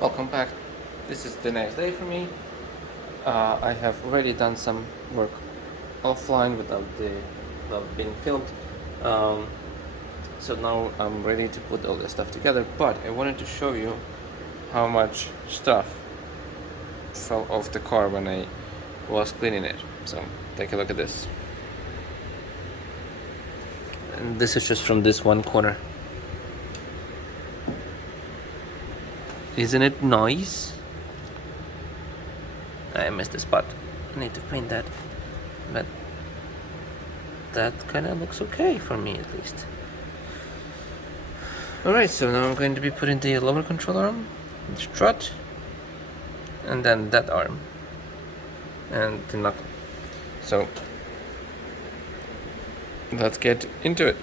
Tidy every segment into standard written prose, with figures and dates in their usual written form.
Welcome back. This is the next day for me. I have already done some work offline without being filmed. So now I'm ready to put all this stuff together, but I wanted to show you how much stuff fell off the car when I was cleaning it. So take a look at this. And this is just from this one corner. Isn't it nice? I missed the spot. I need to paint that. But that kind of looks okay for me, at least. Alright, so now I'm going to be putting the lower control arm, the strut, and then that arm, and the knuckle. So let's get into it.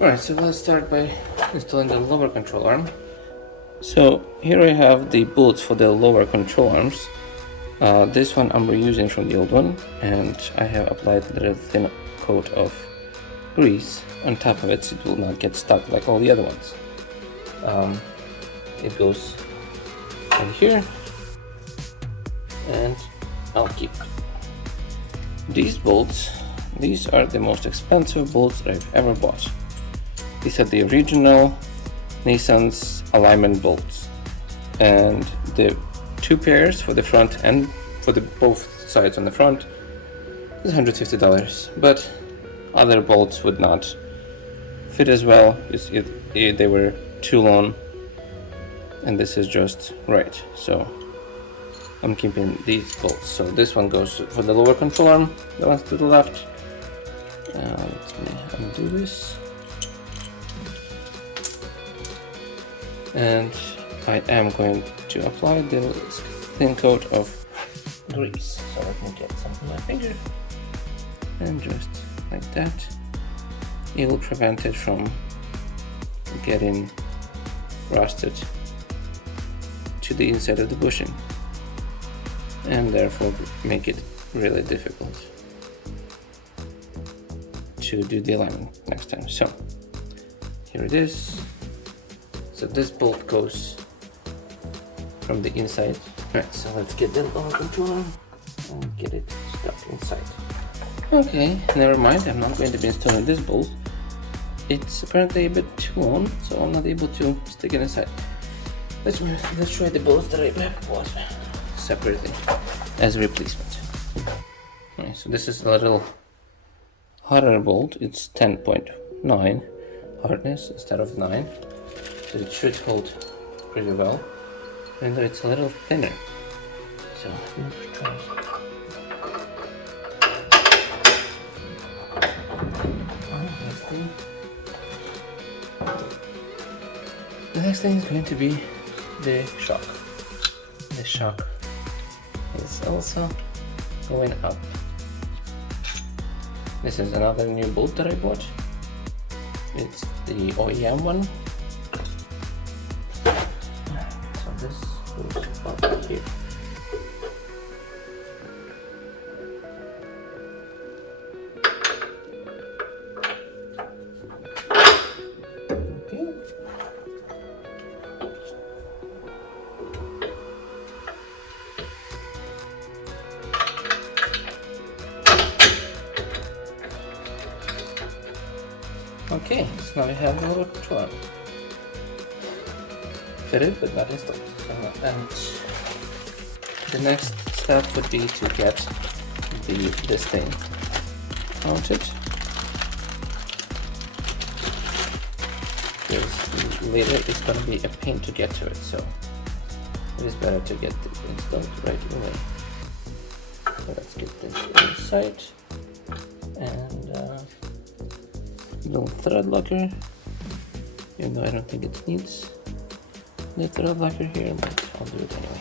Alright, so let's start by installing the lower control arm. So here I have the bolts for the lower control arms. This one I'm reusing from the old one, and I have applied a little thin coat of grease on top of it so it will not get stuck like all the other ones. It goes right here, and I'll keep these bolts. These are the most expensive bolts that I've ever bought. These are the original Nissan's alignment bolts, and the two pairs for the front and for the both sides on the front is $150, but other bolts would not fit as well. They were too long, and this is just right. So I'm keeping these bolts. So this one goes for the lower control arm, the ones to the left. Let me undo this. And I am going to apply the thin coat of grease. So let me get some on my finger, and just like that, it will prevent it from getting rusted to the inside of the bushing, and therefore make it really difficult to do the alignment next time. So here it is. So this bolt goes from the inside. Right, so let's get the lower controller and get it stuck inside. Okay, never mind, I'm not going to be installing this bolt. It's apparently a bit too long, so I'm not able to stick it inside. Let's try the bolts that I have bought separately as a replacement. Okay, so this is a little harder bolt. It's 10.9 hardness instead of 9. So it should hold pretty well, even though it's a little thinner. So let's try it. The next thing is going to be the shock. The shock is also going up. This is another new bolt that I bought. It's the OEM one. This goes up here. Okay, so now we have the lower control arm fitted but not installed. And the next step would be to get this thing mounted, because later it's going to be a pain to get to it, so it is better to get it installed right away. So let's get this inside, and little thread locker, even though I don't think it needs the thread locker here, but I'll do it anyway.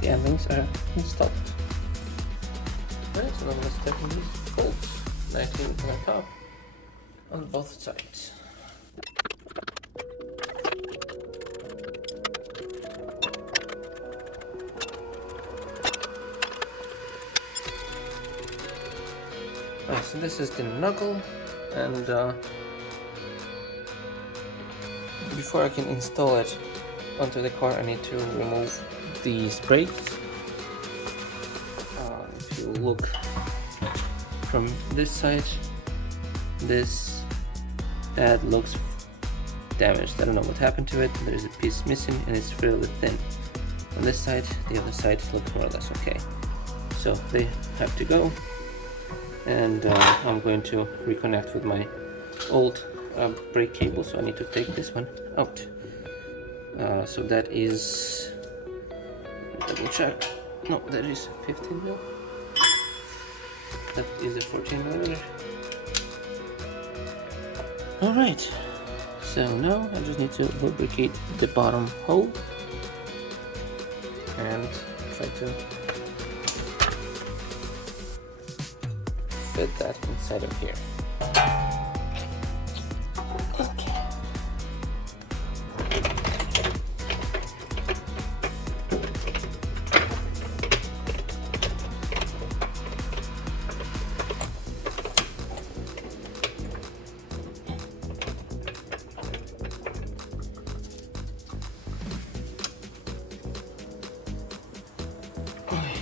The endings are installed. Alright, so now let's tighten these bolts. 19 on the top on both sides. So this is the Knuckle, and before I can install it onto the car, I need to remove these brakes. If you look from this side, this pad looks damaged. I don't know what happened to it. There's a piece missing and it's really thin. On this side, the other side looks more or less okay. So they have to go, and I'm going to reconnect with my old brake cable, so I need to take this one out. So that is, double check, no, that is 15 mil. That is a 14 millimeter. Alright, so now I just need to lubricate the bottom hole and try to fit that inside of here. Okay.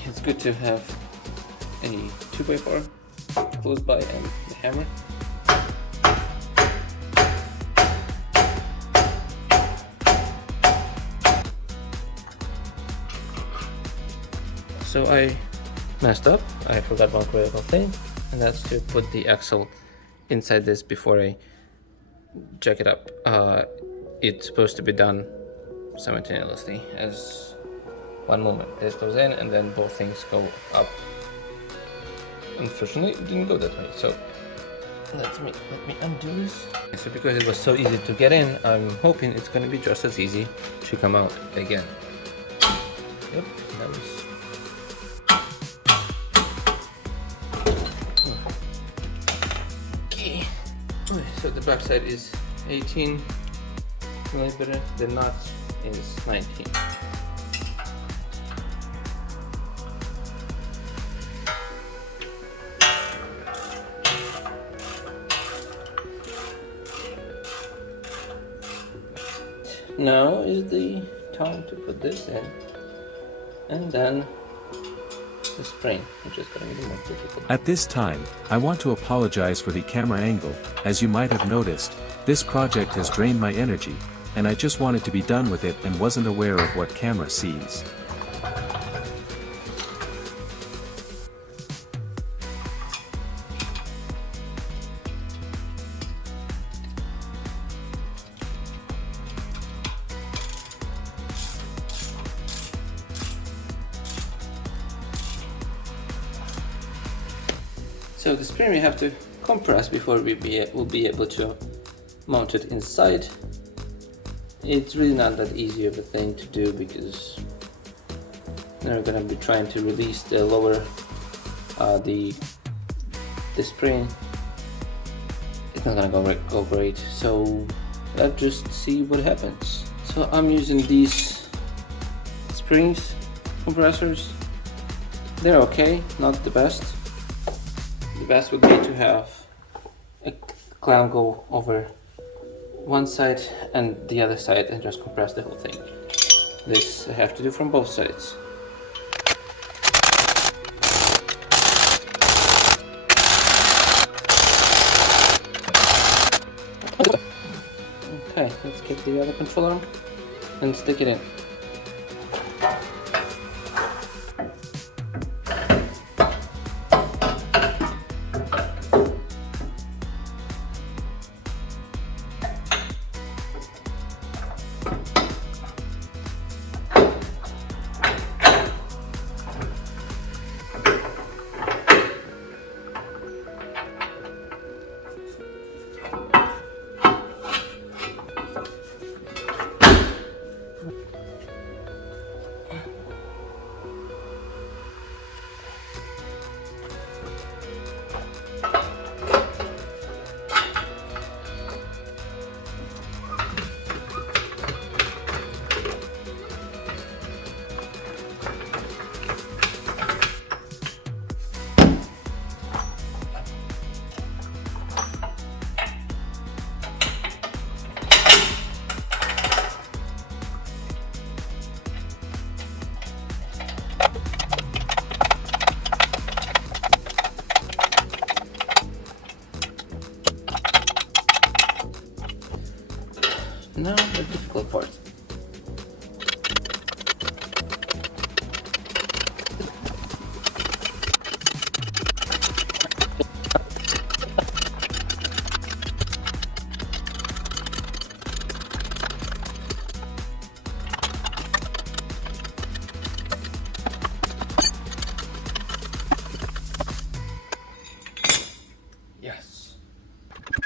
It's good to have a 2x4 close by and the hammer. So I messed up. I forgot one critical thing, and that's to put the axle inside this before I jack it up. It's supposed to be done simultaneously as one moment. This goes in and then both things go up. Unfortunately, it didn't go that way, so let me undo this. So because it was so easy to get in, I'm hoping it's going to be just as easy to come out again. Yep, that was... Okay. So the back side is 18 millimeter, the notch is 19. Now is the time to put this in, and then the spring, which is going to be more difficult. At this time, I want to apologize for the camera angle. As you might have noticed, this project has drained my energy, and I just wanted to be done with it and wasn't aware of what camera sees. So the spring we have to compress before we'll be able to mount it inside. It's really not that easy of a thing to do because we're going to be trying to release the lower the spring. It's not going to go great, so let's just see what happens. So I'm using these springs compressors. They're okay, not the best. The best would be to have a clamp go over one side and the other side and just compress the whole thing. This I have to do from both sides. Okay, let's get the other control arm and stick it in. now the difficult part. Yes.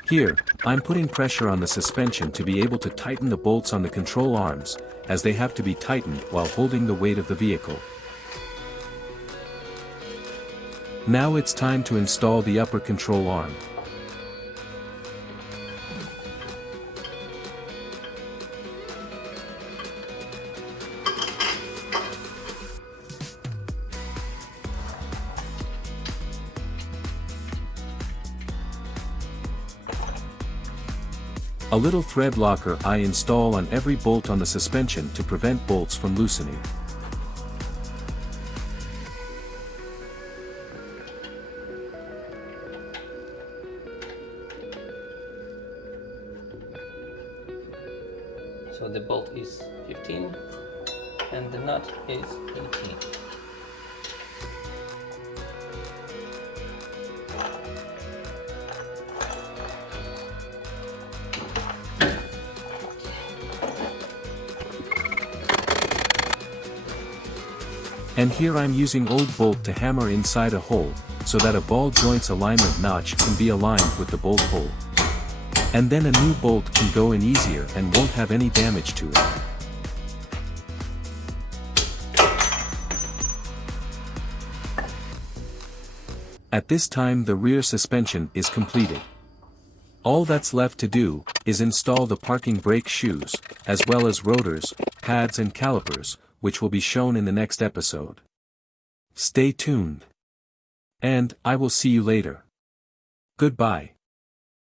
Here, I'm putting pressure on the suspension to be able to tighten the bolts on the control arms, as they have to be tightened while holding the weight of the vehicle. Now it's time to install the upper control arm. A little thread locker I install on every bolt on the suspension to prevent bolts from loosening. So the bolt is 15 and the nut is 18. And here I'm using old bolt to hammer inside a hole, so that a ball joint's alignment notch can be aligned with the bolt hole. And then a new bolt can go in easier and won't have any damage to it. At this time the rear suspension is completed. All that's left to do is install the parking brake shoes, as well as rotors, pads and calipers, which will be shown in the next episode. Stay tuned. And I will see you later. Goodbye.